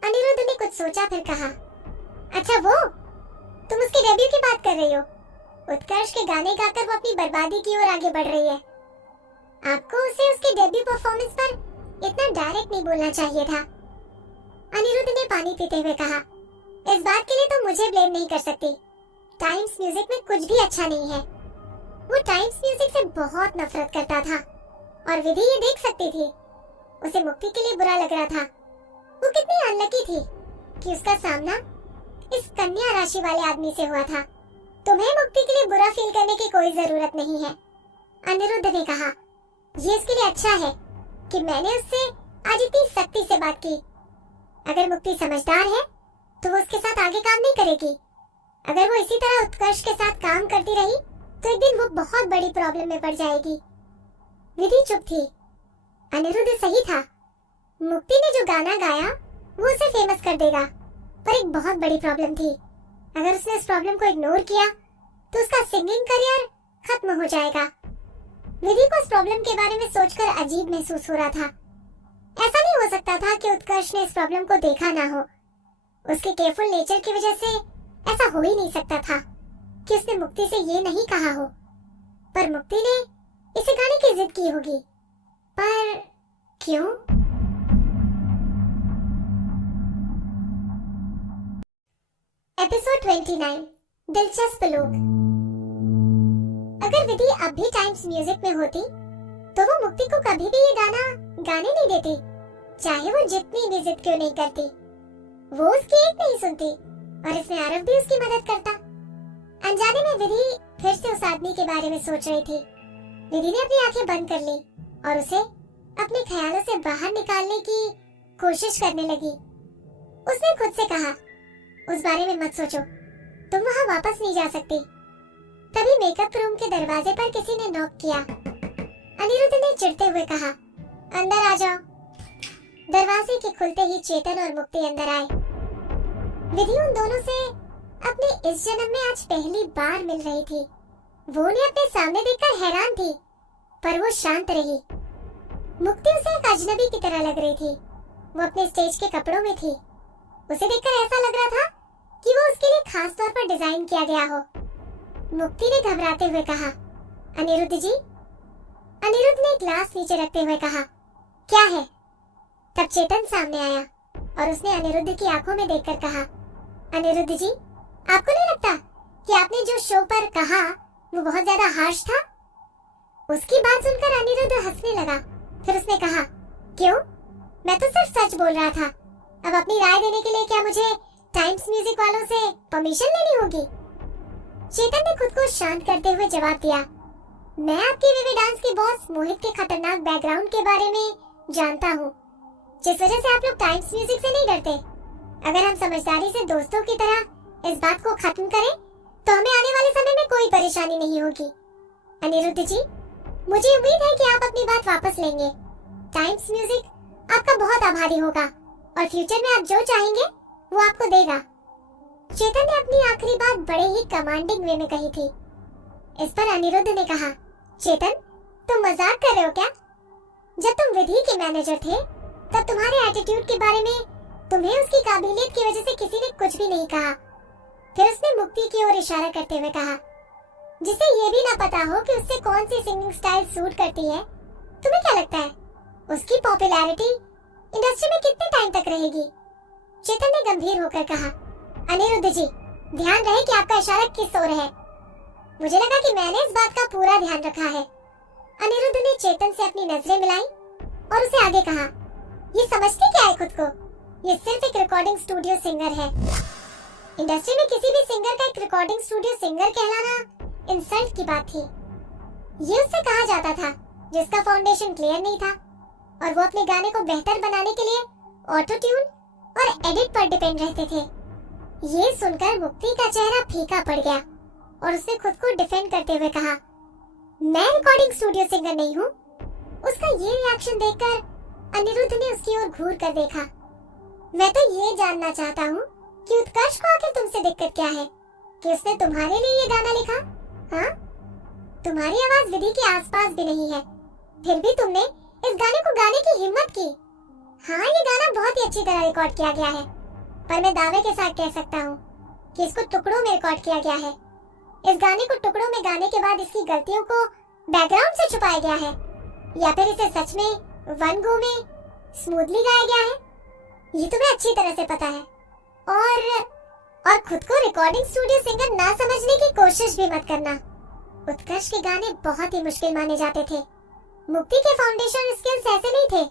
अनिरुद्ध ने कुछ सोचा, फिर कहा, अच्छा वो? तुम उसके डेब्यू की बात कर रही हो? उत्कर्ष के गाने गाकर वो अपनी बर्बादी की ओर आगे बढ़ रही है। आपको उसे उसके डेब्यू परफॉर्मेंस पर इतना डायरेक्ट नहीं बोलना चाहिए था। अनिरुद्ध ने पानी पीते हुए कहा, इस बात के लिए तुम मुझे ब्लेम नहीं कर सकती। टाइम्स म्यूजिक में कुछ भी अच्छा नहीं है। वो टाइम्स म्यूजिक से बहुत नफरत करता था और विधि ये देख सकती थी। उसे मुक्ति के लिए बुरा लग रहा था। वो कितनी अनलकी थी कि उसका सामना इस कन्या राशि वाले आदमी से हुआ था। तुम्हें मुक्ति के लिए बुरा फील करने की कोई जरूरत नहीं है। अनिरुद्ध ने कहा, ये इसके लिए अच्छा है कि मैंने उससे आज इतनी सख्ती से बात की। अगर मुक्ति समझदार है तो वो उसके साथ आगे काम नहीं करेगी। अगर वो इसी तरह उत्कर्ष के साथ काम करती रही तो एक दिन वो बहुत बड़ी प्रॉब्लम में पड़ जाएगी। विधि चुप थी। अनिरुद्ध सही था। मुक्ति ने जो गाना गाया वो उसे फेमस कर देगा, पर एक बहुत बड़ी प्रॉब्लम थी। अगर उसने इस प्रॉब्लम को इग्नोर किया तो उसका सिंगिंग करियर खत्म हो जाएगा। विधि को इस प्रॉब्लम के बारे में सोचकर अजीब महसूस हो रहा था। ऐसा नहीं हो सकता था कि उत्कर्ष ने इस प्रॉब्लम को देखा ना हो। उसके केयरफुल नेचर की वजह से ऐसा हो ही नहीं सकता था कि उसने मुक्ति से ये नहीं कहा हो। पर मुक्ति ने इसे गाने की जिद की होगी। पर क्यों? एपिसोड 29, दिलचस्प लोग। अगर विधि अब भी टाइम्स म्यूजिक में होती तो वो मुक्ति को कभी भी ये गाना गाने नहीं देती, चाहे वो जितनी भी जिद क्यों नहीं करती। वो उसकी एक नहीं सुनती और इसमें आरव भी उसकी मदद करता। अनजाने में विधि फिर से उस आदमी के बारे में सोच रही थी। विधि ने अपनी आंखें बंद कर ली और उसे अपने ख्यालों से बाहर निकालने की कोशिश करने लगी। उसने खुद से कहा, उस बारे में मत सोचो, तुम वहां वापस नहीं जा सकती। तभी मेकअप रूम के दरवाजे पर किसी ने नॉक किया। अनिरुद्ध ने चिढ़ते हुए कहा, अंदर आ जाओ। दरवाजे के खुलते ही चेतन और मुक्ति अंदर आए। विधि उन दोनों से अपने इस जन्म में आज पहली बार मिल रही थी। वो उन्हें अपने सामने देखकर हैरान थी, पर वो शांत रही। मुक्ति उसे एक अजनबी की तरह लग रही थी। वो अपने स्टेज के कपड़ों में थी। उसे देखकर ऐसा लग रहा था कि वो उसके लिए खास तौर पर डिजाइन किया गया हो। मुक्ति ने घबराते हुए कहा, अनिरुद्ध जी। अनिरुद्ध ने ग्लास नीचे रखते हुए कहा, क्या है? तब चेतन सामने आया और उसने अनिरुद्ध की आंखों में देखकर कहा, अनिरुद्ध जी, आपको नहीं लगता कि आपने जो शो पर कहा वो बहुत ज्यादा हार्श था? उसकी बात सुनकर अनिरुद्ध हंसने लगा। फिर उसने कहा, क्यों? मैं तो सिर्फ सच बोल रहा था। अब अपनी राय देने के लिए क्या मुझे टाइम्स म्यूजिक वालों से परमिशन लेनी होगी? चेतन ने खुद को शांत करते हुए जवाब दिया, मैं आपके विवी डांस के बॉस मोहित के खतरनाक बैकग्राउंड के बारे में जानता हूँ, जिस वजह से आप लोग टाइम्स म्यूजिक से नहीं डरते। अगर हम समझदारी से दोस्तों की तरह इस बात को खत्म करें तो हमें आने वाले समय में कोई परेशानी नहीं होगी। अनिरुद्ध जी, मुझे उम्मीद है कि आप अपनी बात वापस लेंगे। टाइम्स म्यूजिक आपका बहुत आभारी होगा और फ्यूचर में आप जो चाहेंगे वो आपको देगा। चेतन ने अपनी आखिरी बात बड़े ही कमांडिंग वे में कही थी। इस पर अनिरुद्ध ने कहा, चेतन, तुम मजाक कर रहे हो क्या? जब तुम विधि के मैनेजर थे तब तुम्हारे एटीट्यूड के बारे में तुम्हें उसकी काबिलियत की वजह से किसी ने कुछ भी नहीं कहा। फिर उसने मुक्ति की ओर इशारा करते हुए कहा, जिसे ये भी ना पता हो कि उससे कौन सी सिंगिंग स्टाइल सूट करती है। तुम्हें क्या लगता है उसकी पॉपुलैरिटी इंडस्ट्री में कितने टाइम तक रहेगी? चेतन ने गंभीर होकर कहा, अनिरुद्ध जी, ध्यान रहे कि आपका इशारा किस ओर है। मुझे लगा कि मैंने इस बात का पूरा ध्यान रखा है। अनिरुद्ध ने चेतन से अपनी नजरें मिलाई और उसे आगे कहा, ये समझती क्या है खुद को? ये सिर्फ एक रिकॉर्डिंग स्टूडियो सिंगर है। इंडस्ट्री में किसी भी सिंगर का एक रिकॉर्डिंग स्टूडियो सिंगर कहलाना इंसल्ट की बात थी। ये उससे कहा जाता था जिसका फाउंडेशन क्लियर नहीं था और वो अपने गाने को बेहतर बनाने के लिए ऑटो ट्यून और एडिट पर डिपेंड रहते थे। ये सुनकर मुक्ति का चेहरा फीका पड़ गया और उसने खुद को डिफेंड करते हुए कहा, मैं रिकॉर्डिंग स्टूडियो सिंगर नहीं हूँ। उसका ये रिएक्शन देखकर अनिरुद्ध ने उसकी ओर घूर कर देखा। मैं तो ये जानना चाहता हूँ कि उत्कर्ष को आखिर तुमसे दिक्कत क्या है कि उसने तुम्हारे लिए ये गाना लिखा? हाँ, तुम्हारी आवाज विधि के आसपास भी नहीं है, फिर भी तुमने इस गाने को गाने की हिम्मत की। हाँ, ये गाना बहुत ही अच्छी तरह रिकॉर्ड किया गया है, पर मैं दावे के साथ कह सकता हूँ कि इसको टुकड़ों में रिकॉर्ड किया गया है। इस गाने को टुकड़ों में गाने के बाद इसकी गलतियों को बैकग्राउंड से छुपाया गया है, या फिर इसे सच में वन गो में स्मूथली गाया गया है। ये तुम्हें अच्छी तरह से पता है और खुद को रिकॉर्डिंग स्टूडियो सिंगर ना समझने की कोशिश भी मत करना। उत्कर्ष के गाने बहुत ही मुश्किल माने जाते थे। मुक्ति के फाउंडेशन स्किल्स ऐसे नहीं थे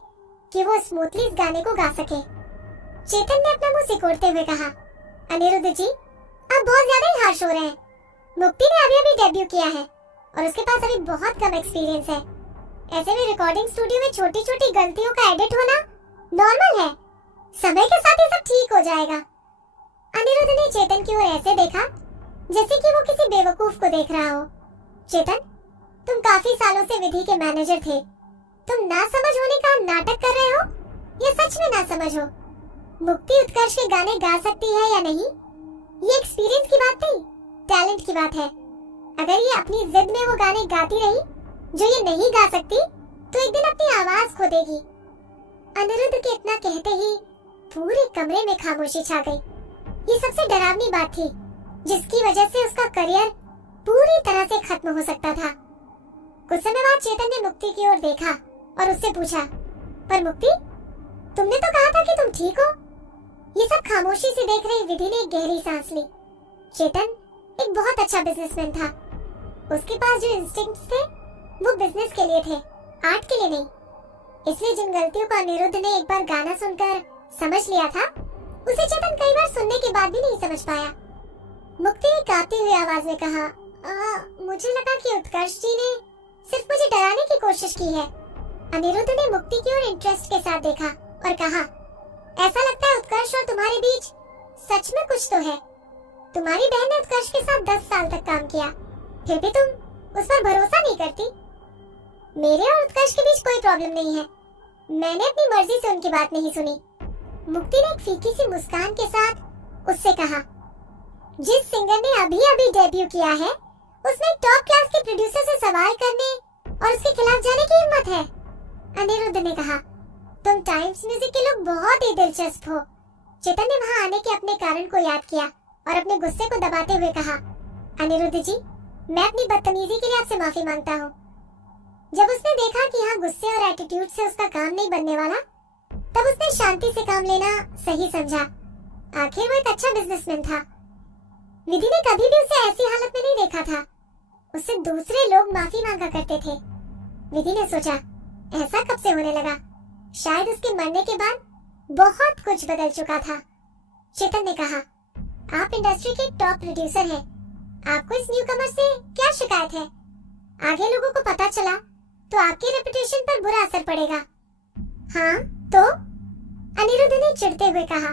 कि वो स्मूथली इस गाने को गा सके। चेतन ने अपना मुंह सिकोड़ते हुए कहा, अनिरुद्ध जी, आप बहुत ज्यादा ही हार्श हो रहे हैं। मुक्ति ने अभी अभी डेब्यू किया है और उसके पास अभी बहुत कम एक्सपीरियंस है। ऐसे में रिकॉर्डिंग स्टूडियो में छोटी छोटी गलतियों का एडिट होना नॉर्मल है। समय के साथ ये सब ठीक हो जाएगा। अनिरुद्ध ने चेतन की ओर ऐसे देखा जैसे कि वो किसी बेवकूफ को देख रहा हो। चेतन, तुम काफी सालों से विधि के मैनेजर थे। तुम ना समझ होने का नाटक कर रहे हो या सच में ना समझ हो? मुक्ति उत्कर्ष के गाने गा सकती है या नहीं, ये एक्सपीरियंस की बात नहीं, टैलेंट की बात है। अगर ये अपनी जिद में वो गाने गाती रही जो ये नहीं गा सकती तो एक दिन अपनी आवाज खो देगी। अनिरुद्ध के इतना कहते ही पूरे कमरे में खामोशी छा गई। ये सबसे डरावनी बात थी जिसकी वजह से उसका करियर पूरी तरह से खत्म हो सकता था। कुछ समय बाद चेतन ने मुक्ति की ओर देखा और उससे पूछा, पर मुक्ति, तुमने तो कहा था कि तुम ठीक हो। ये सब खामोशी से देख रही विधि ने एक गहरी सांस ली। चेतन एक बहुत अच्छा बिजनेसमैन था। उसके पास जो इंस्टिंक्ट्स थे वो बिजनेस के लिए थे, आर्ट के लिए नहीं। इसलिए जिन गलतियों को अनिरुद्ध ने एक बार गाना सुनकर समझ लिया था, उसे चेतन कई बार सुनने के बाद भी नहीं समझ पाया। मुक्ति ने कांपती हुई आवाज में कहा, मुझे लगा कि उत्कर्ष जी ने सिर्फ मुझे डराने की कोशिश की है। अनिरुद्ध ने मुक्ति की ओर इंटरेस्ट के साथ देखा और कहा, ऐसा लगता है उत्कर्ष और तुम्हारे बीच सच में कुछ तो है। तुम्हारी बहन ने उत्कर्ष के साथ 10 साल तक काम किया, फिर भी तुम उस पर भरोसा नहीं करती। मेरे और उत्कर्ष के बीच कोई प्रॉब्लम नहीं है। मैंने अपनी मर्जी से उनकी बात नहीं सुनी। मुक्ति ने एक फीकी सी मुस्कान के साथ उससे कहा, जिस सिंगर ने अभी अभी डेब्यू किया है, उसमें टॉप क्लास के प्रोड्यूसर से सवाल करने और उसके खिलाफ जाने की हिम्मत है। अनिरुद्ध ने कहा, तुम टाइम्स म्यूजिक के लोग बहुत ही दिलचस्प हो। चेतन ने वहां आने के अपने कारण को याद किया और अपने गुस्से को दबाते हुए कहा, अनिरुद्ध जी, मैं अपनी बदतमीजी के लिए आपसे माफी मांगता हूँ। जब उसने देखा कि यहाँ गुस्से और एटीट्यूड से उसका काम नहीं बनने वाला, तब उसने शांति से काम लेना सही समझा। आखिर वो एक अच्छा बिजनेसमैन था। विधि ने कभी भी उसे ऐसी हालत में नहीं देखा था। उससे दूसरे लोग माफी मांगा करते थे। विधि ने सोचा, ऐसा कब से होने लगा? शायद उसके मरने के बाद बहुत कुछ बदल चुका था। चेतन ने कहा, आप इंडस्ट्री के टॉप प्रोड्यूसर हैं। आपको इस न्यूकमर से क्या शिकायत है? आगे लोगों को पता चला तो आपके रेपुटेशन पर बुरा असर पड़ेगा। हाँ तो? अनिरुद्ध ने चिढ़ते हुए कहा।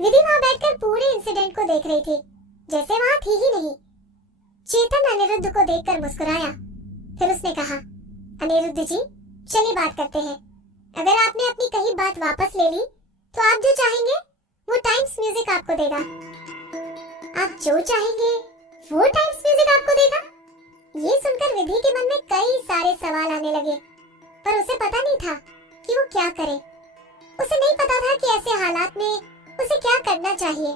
विधि वहां बैठकर पूरे इंसिडेंट को देख रही थी, जैसे वहां थी ही नहीं। चेतन अनिरुद्ध को देखकर मुस्कुराया। फिर उसने कहा, अनिरुद्ध जी, चलिए बात करते हैं। अगर आपने अपनी कही बात वापस ले ली तो आप जो चाहेंगे वो टाइम्स म्यूजिक आपको देगा। आप जो चाहेंगे वो टाइम्स म्यूजिक आपको देगा? ये सुनकर विधि के मन में कई सारे सवाल आने लगे, पर उसे पता नहीं था कि वो क्या करे। उसे नहीं पता था कि ऐसे हालात में उसे क्या करना चाहिए।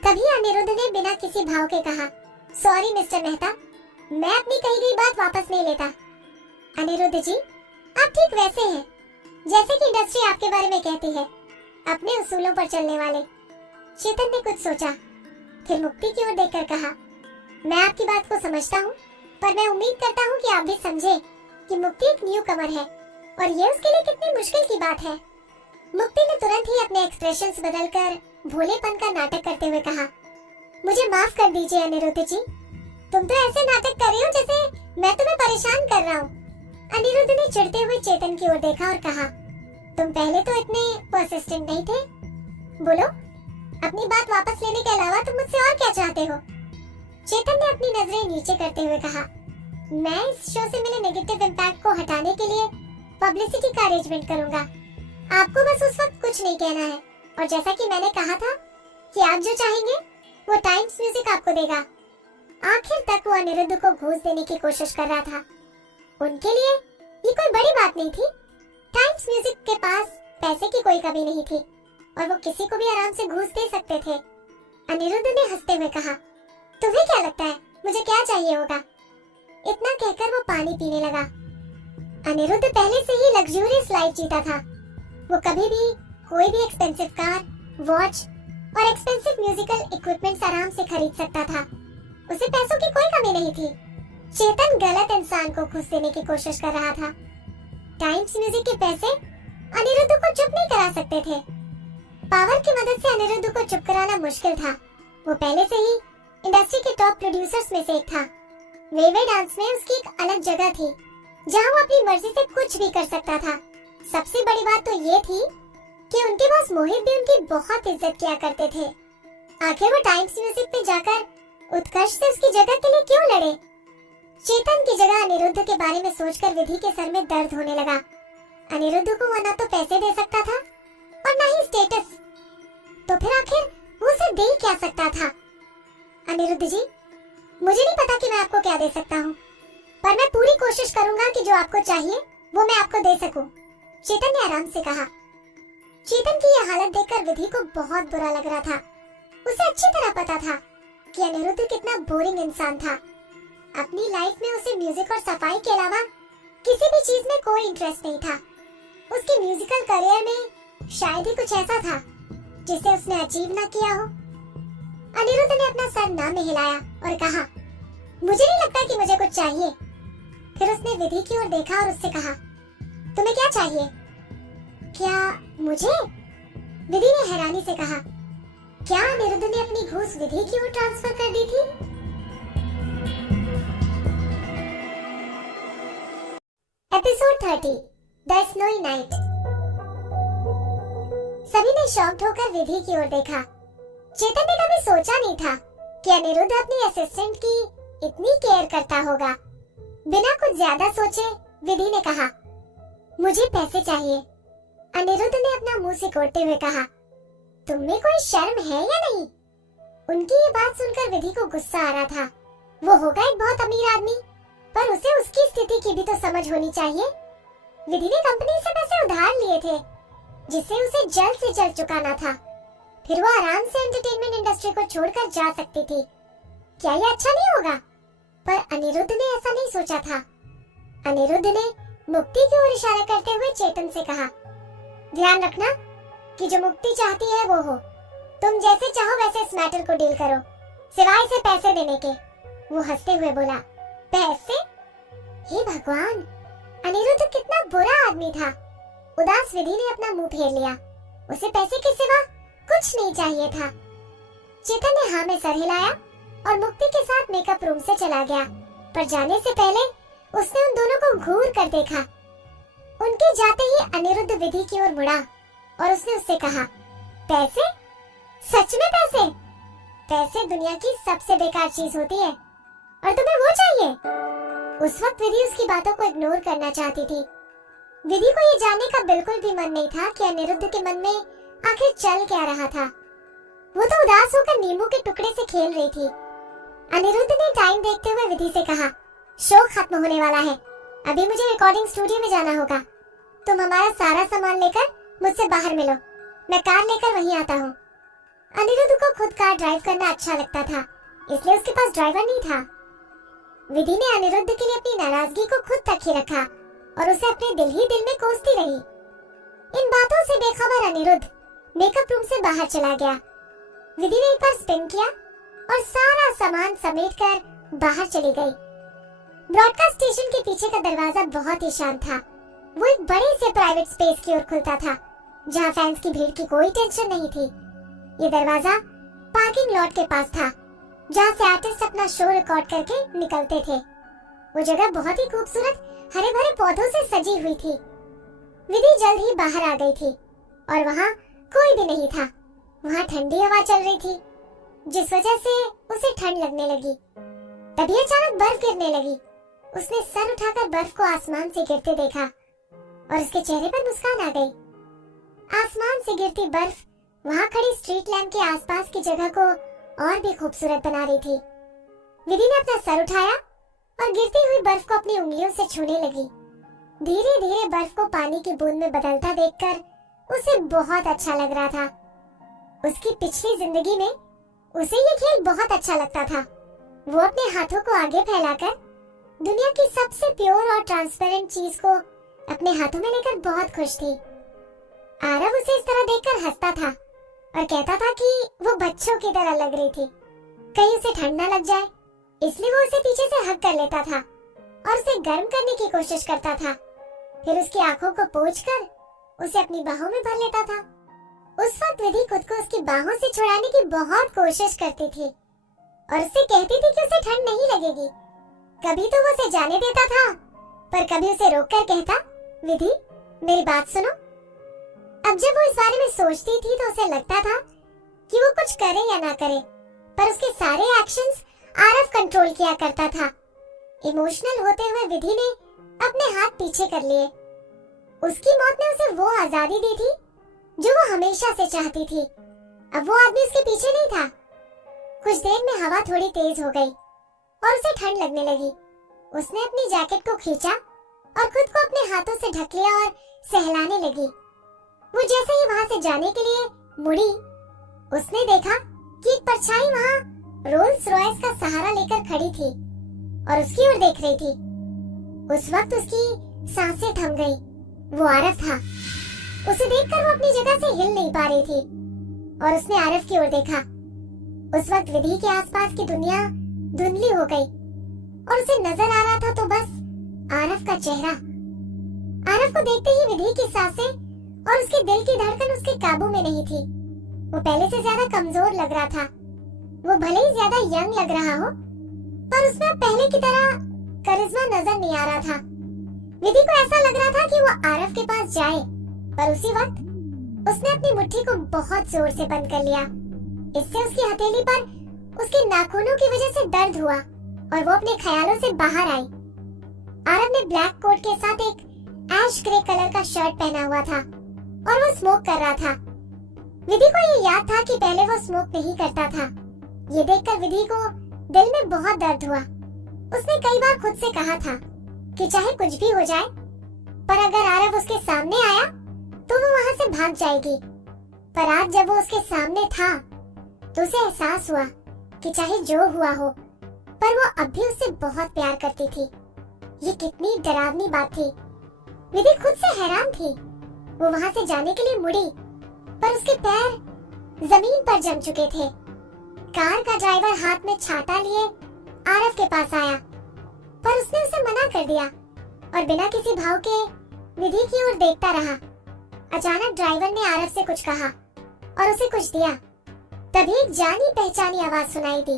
तभी अनिरुद्ध ने बिना किसी भाव के कहा, सॉरी मिस्टर मेहता, मैं अपनी कही गई बात वापस नहीं लेता। अनिरुद्ध जी, आप ठीक वैसे हैं जैसे कि इंडस्ट्री आपके बारे में कहती है, अपने उसूलों पर चलने वाले। चेतन ने कुछ सोचा, फिर मुक्ति की ओर देखकर कहा, मैं आपकी बात को समझता हूँ, पर मैं उम्मीद करता हूँ कि आप भी समझे कि मुक्ति एक न्यू कमर है और ये उसके लिए कितनी मुश्किल की बात है। मुक्ति ने तुरंत ही अपने एक्सप्रेशंस बदलकर भोलेपन का नाटक करते हुए कहा, मुझे माफ कर दीजिए अनिरुद्ध जी, तुम तो ऐसे नाटक कर रहे हो जैसे मैं तुम्हें परेशान कर रहा हूँ। अनिरुद्ध ने चिढ़ते हुए चेतन की ओर देखा और कहा, तुम पहले तो इतने परसिस्टेंट नहीं थे। बोलो, अपनी बात वापस लेने के अलावा तुम मुझसे और क्या चाहते हो? चेतन ने अपनी नजरें नीचे करते हुए कहा, मैं इस शो से मिले नेगेटिव इम्पैक्ट को हटाने के लिए पब्लिसिटी का अरेंजमेंट करूंगा। आपको बस उस वक्त कुछ नहीं कहना है, और जैसा कि मैंने कहा था कि आप जो चाहेंगे वो टाइम्स म्यूजिक आपको देगा। आखिर तक वो अनिरुद्ध को घूस देने की कोशिश कर रहा था। उनके लिए ये कोई बड़ी बात नहीं थी। टाइम्स म्यूजिक के पास पैसे की कोई कमी नहीं थी और वो किसी को भी आराम से घूस दे सकते थे। अनिरुद्ध ने हंसते हुए कहा, तुम्हें क्या लगता है मुझे क्या चाहिए होगा? इतना कहकर वो पानी पीने लगा। अनिरुद्ध पहले से ही लग्जूरियस लाइफ जीता था। वो कभी भी कोई भी एक्सपेंसिव कार, वॉच और एक्सपेंसिव म्यूजिकल इक्विपमेंट्स आराम से खरीद सकता था। उसे पैसों की कोई कमी नहीं थी। चेतन गलत इंसान को घुस देने की कोशिश कर रहा था। टाइम्स म्यूजिक के पैसे अनिरुद्ध को चुप नहीं करा सकते थे। पावर की मदद से अनिरुद्ध को चुप कराना मुश्किल था। वो पहले से ही इंडस्ट्री के टॉप प्रोड्यूसर्स में से एक था। वेवे डांस में उसकी एक अलग जगह थी जहां वो अपनी मर्जी से कुछ भी कर सकता था। सबसे बड़ी बात तो ये थी कि उनके बॉस मोहित भी उनकी बहुत इज्जत किया करते थे। आखिर वो टाइम्स म्यूजिक में जाकर उत्कर्ष से उसकी जगह के लिए क्यों लड़े? चेतन की जगह अनिरुद्ध के बारे में सोचकर विधि के सर में दर्द होने लगा। अनिरुद्ध को वो न तो पैसे दे सकता था और न ही स्टेटस, तो फिर आखिर वो उसे दे क्या सकता था? अनिरुद्ध जी, मुझे नहीं पता कि मैं आपको क्या दे सकता हूँ, पर मैं पूरी कोशिश करूंगा कि जो आपको चाहिए वो मैं आपको दे सकूं। चेतन ने आराम से कहा। चेतन की यह हालत देखकर विधि को बहुत बुरा लग रहा था। उसे अच्छी तरह पता था कि अनिरुद्ध कितना बोरिंग इंसान था। अपनी लाइफ में उसे म्यूजिक और सफाई के अलावा किसी भी चीज में कोई इंटरेस्ट नहीं था। उसके म्यूजिकल करियर में शायद ही कुछ ऐसा था जिसे उसने अचीव ना किया हो। अनिरुद्ध ने अपना सर ना में हिलाया और कहा, मुझे नहीं लगता कि मुझे कुछ चाहिए। फिर उसने विधि की ओर देखा और उससे कहा, तुम्हें क्या चाहिए? क्या मुझे? विधि ने हैरानी से कहा, क्या अनिरुद्ध ने अपनी घूस विधि की ओर ट्रांसफर कर दी थी? Episode 30 the snowy night. सभी ने शॉक्ड होकर विधि की ओर देखा। चेतन ने कभी सोचा नहीं था कि अनिरुद्ध अपनी असिस्टेंट की इतनी केयर करता होगा। बिना कुछ ज्यादा सोचे विधि ने कहा, मुझे पैसे चाहिए। अनिरुद्ध ने अपना मुंह सिकोड़ते हुए कहा, तुम में कोई शर्म है या नहीं? उनकी ये बात सुनकर विधि को गुस्सा आ रहा था। वो होगा एक बहुत अमीर आदमी, पर उसे उसकी स्थिति की भी तो समझ होनी चाहिए। विधि ने कंपनी से पैसे उधार लिए थे, जिसे उसे जल्द से जल्द चुकाना था। फिर वो आराम से एंटरटेनमेंट इंडस्ट्री को छोड़कर जा सकती थी। क्या ये अच्छा नहीं होगा? पर अनिरुद्ध ने ऐसा नहीं सोचा था। अनिरुद्ध ने मुक्ति की ओर इशारा करते हुए चेतन से कहा, ध्यान रखना कि जो मुक्ति चाहती है वो हो। तुम जैसे चाहो वैसे इस मैटर को डील करो, सिवाय से पैसे देने के। वो हंसते हुए बोला, पैसे? हे भगवान, अनिरुद्ध कितना बुरा आदमी था। उदास विधि ने अपना मुंह फेर लिया। उसे पैसे के सिवा कुछ नहीं चाहिए था। चेतन ने हाँ में सर हिलाया और मुक्ति के साथ मेकअप रूम से चला गया, पर जाने से पहले उसने उन दोनों को घूर कर देखा। उनके जाते ही अनिरुद्ध विधि की ओर मुड़ा और उसने उससे कहा, पैसे? सच में पैसे? पैसे दुनिया की सबसे बेकार चीज होती है और तुम्हें वो चाहिए? उस वक्त विधि उसकी बातों को इग्नोर करना चाहती थी। विधि को ये जानने का बिल्कुल भी मन नहीं था कि अनिरुद्ध के मन में आखिर चल क्या रहा था। वो तो उदास होकर नींबू के टुकड़े से खेल रही थी। अनिरुद्ध ने टाइम देखते हुए विधि से कहा, शो खत्म होने वाला है, अभी मुझे रिकॉर्डिंग स्टूडियो में जाना होगा। तुम हमारा सारा सामान लेकर मुझसे बाहर मिलो, मैं कार लेकर वहीं आता हूँ। अनिरुद्ध को खुद कार ड्राइव करना अच्छा लगता था, इसलिए उसके पास ड्राइवर नहीं था। विधि ने अनिरुद्ध के लिए अपनी नाराजगी को खुद तक ही रखा और उसे अपने दिल ही दिल में कोसती रही। इन बातों से बेखबर अनिरुद्ध मेकअप रूम से बाहर चला गया। विधि ने एक बार स्पिन किया और सारा सामान समेटकर बाहर चली गई। ब्रॉडकास्ट स्टेशन के पीछे का दरवाजा बहुत ही शांत था। वो एक बड़े से प्राइवेट स्पेस की ओर खुलता था, जहाँ फैंस की भीड़ की कोई टेंशन नहीं थी। ये दरवाजा पार्किंग लॉट के पास था, जहाँ से आर्टिस्ट अपना शो रिकॉर्ड करके निकलते थे। वो जगह बहुत ही खूबसूरत हरे भरे पौधों से सजी हुई थी। विधि जल्द ही बाहर आ गई थी और वहाँ कोई भी नहीं था। वहाँ ठंडी हवा चल रही थी, जिस वजह से उसे ठंड लगने लगी। तभी अचानक बर्फ गिरने लगी। उसने सर उठाकर बर्फ को आसमान से गिरते देखा और उसके चेहरे पर मुस्कान आ गई। आसमान से गिरती बर्फ वहाँ खड़ी स्ट्रीट लैंप के आसपास की जगह को और भी खूबसूरत बना रही थी। विधि ने अपना सर उठाया और गिरती हुई बर्फ को अपनी उंगलियों से छूने लगी। धीरे धीरे बर्फ को पानी की बूंद में बदलता देखकर उसे बहुत अच्छा लग रहा था। उसकी पिछली जिंदगी में उसे ये खेल बहुत अच्छा लगता था। वो अपने हाथों को आगे फैलाकर दुनिया की सबसे प्योर और ट्रांसपेरेंट चीज को अपने हाथों में लेकर बहुत खुश थी। आरव उसे इस तरह देखकर हंसता था और कहता था कि वो बच्चों की तरह लग रही थी। कहीं उसे ठंड न लग जाए, इसलिए वो उसे पीछे से हग कर लेता था और उसे गर्म करने की कोशिश करता था। फिर उसकी आंखों को पोंछकर उसे अपनी बाहों में भर लेता था। उस वक्त विधि खुद को उसकी बाहों से छुड़ाने की बहुत कोशिश करती थी और उससे कहती थी कि उसे ठंड नहीं लगेगी। कभी तो वो उसे जाने देता था, पर कभी उसे रोककर कहता, विधि मेरी बात सुनो। अब जब वो इस बारे में सोचती थी तो उसे लगता था कि वो कुछ करे या ना करे, पर उसके सारे एक्शंस आरव कंट्रोल किया करता था। इमोशनल होते हुए विधि ने अपने हाथ पीछे कर लिए। उसकी मौत ने उसे वो आजादी दी थी जो वो हमेशा से चाहती थी। अब वो आदमी उसके पीछे नहीं था। कुछ देर में हवा थोड़ी तेज हो गई और उसे ठंड लगने लगी। उसने अपनी जैकेट को खींचा और खुद को अपने हाथों से ढक लिया और सहलाने लगी। वो जैसे ही वहां से जाने के लिए मुड़ी, उसने देखा कि एक परछाई वहां रोल्स रॉयस का सहारा लेकर खड़ी थी और उसकी ओर देख रही थी। उस वक्त उसकी सांसें थम गई। वो आरव था। उसे देखकर वो अपनी जगह से हिल नहीं पा रही थी और उसने आरव की ओर देखा। उस वक्त विधि के आसपास की दुनिया धुंधली हो गई और उसे नजर आ रहा था तो बस आरव का चेहरा। आरव को देखते ही विधि की सांसें और उसके दिल की धड़कन उसके काबू में नहीं थी। वो पहले से ज्यादा कमजोर लग रहा था। वो भले ही ज्यादा यंग लग रहा हो, पर उसमें अब पहले की तरह करिश्मा नजर नहीं आ रहा था। विधि को ऐसा लग रहा था कि वो आरव के पास जाए, पर उसी वक्त उसने अपनी मुट्ठी को बहुत जोर से बंद कर लिया। इससे उसकी हथेली पर उसके नाखूनों की वजह से दर्द हुआ और वो अपने ख्यालों से बाहर आई। आरव ने ब्लैक कोट के साथ एक ऐश ग्रे कलर का शर्ट पहना हुआ था और वो स्मोक कर रहा था। विधि को ये याद था कि पहले वो स्मोक नहीं करता था। ये देखकर विधि को दिल में बहुत दर्द हुआ। उसने कई बार खुद से कहा था कि चाहे कुछ भी हो जाए, पर अगर आरव उसके सामने आया तो वो वहां से भाग जाएगी। पर आज जब वो उसके सामने था तो उसे एहसास हुआ कि चाहे जो हुआ हो, पर वो अब भी उससे बहुत प्यार करती थी। ये कितनी डरावनी बात थी। विधि खुद से हैरान थी। वो वहां से जाने के लिए मुड़ी, पर उसके पैर जमीन पर जम चुके थे। कार का ड्राइवर हाथ में छाता लिए आरव के पास आया, पर उसने उसे मना कर दिया और बिना किसी भाव के विधि की ओर देखता रहा। अचानक ड्राइवर ने आरव से कुछ कहा और उसे कुछ दिया। तभी एक जानी पहचानी आवाज सुनाई दी,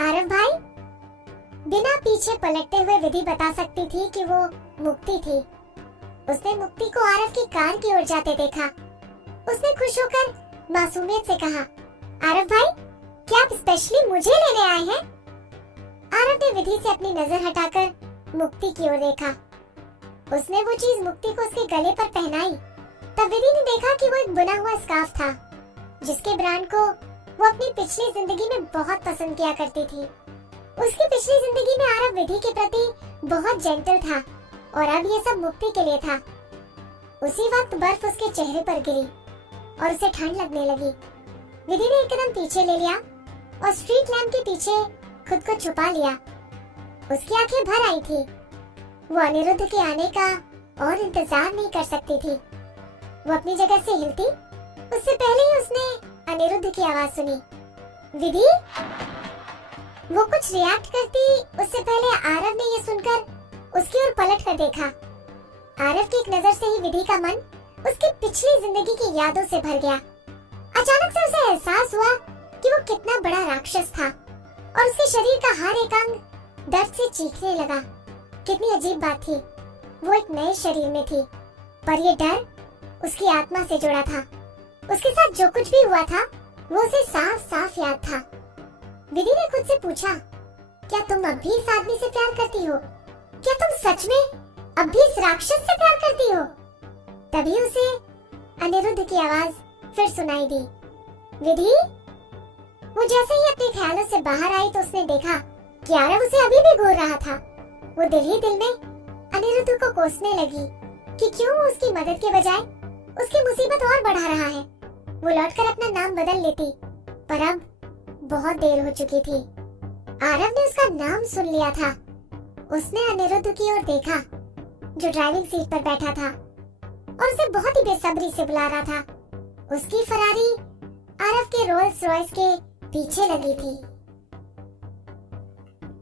आरव भाई। बिना पीछे पलटते हुए विधि बता सकती थी कि वो मुक्ति थी। उसने मुक्ति को आरव की कार की ओर जाते देखा। उसने खुश होकर मासूमियत से कहा, आरव भाई, क्या आप स्पेशली मुझे लेने आए हैं? आरव ने विधि से अपनी नजर हटाकर मुक्ति की ओर देखा। उसने वो चीज मुक्ति को उसके गले पर पहनाई। तब विधि ने देखा कि वो एक बुना हुआ स्कार्फ था, जिसके ब्रांड को वो अपनी पिछली जिंदगी में बहुत पसंद किया करती थी। उसकी पिछली जिंदगी में आरव विधि के प्रति बहुत जेंटल था और अब ये सब मुक्ति के लिए था। उसी वक्त बर्फ उसके चेहरे पर गिरी और उसे ठंड लगने लगी। विधि ने एकदम पीछे ले लिया और स्ट्रीट लैंप के पीछे खुद को छुपा लिया। उसकी आंखें भर आई थी। वो अनिरुद्ध के आने का और इंतजार नहीं कर सकती थी। वो अपनी जगह से हिलती, उससे पहले ही उसने अनिरुद्ध की आवाज सुनी, विधि। वो कुछ रिएक्ट करती उससे पहले आरव ने ये सुनकर उसकी ओर पलट कर देखा। आरव की एक नजर से ही विधि का मन उसकी पिछली जिंदगी की यादों से भर गया। अचानक से उसे एहसास हुआ कि वो कितना बड़ा राक्षस था और उसके शरीर का हर एक अंग दर्द से चीखने लगा। कितनी अजीब बात थी, वो एक नए शरीर में थी, पर ये डर उसकी आत्मा से जुड़ा था। उसके साथ जो कुछ भी हुआ था वो उसे साफ साफ याद था। विधि ने खुद से पूछा, क्या तुम अब भी इस आदमी से प्यार करती हो? क्या तुम सच में अब भी इस राक्षस से प्यार करती हो? तभी उसे अनिरुद्ध की आवाज फिर सुनाई दी, विधि। वो जैसे ही अपने ख्यालों से बाहर आई तो उसने देखा कि आरव उसे अभी भी घूर रहा था। वो दिल ही दिल में अनिरुद्ध को कोसने लगी कि क्यों वो उसकी मदद के बजाय उसकी मुसीबत और बढ़ा रहा है। वो लौटकर अपना नाम बदल लेती, पर अब बहुत देर हो चुकी थी। आरव ने उसका नाम सुन लिया था। उसने अनिरुद्ध की ओर देखा, जो ड्राइविंग सीट पर बैठा था और उसे बहुत ही बेसब्री से बुला रहा था। उसकी फरारी आरव के रोल्स रॉयस के पीछे लगी थी।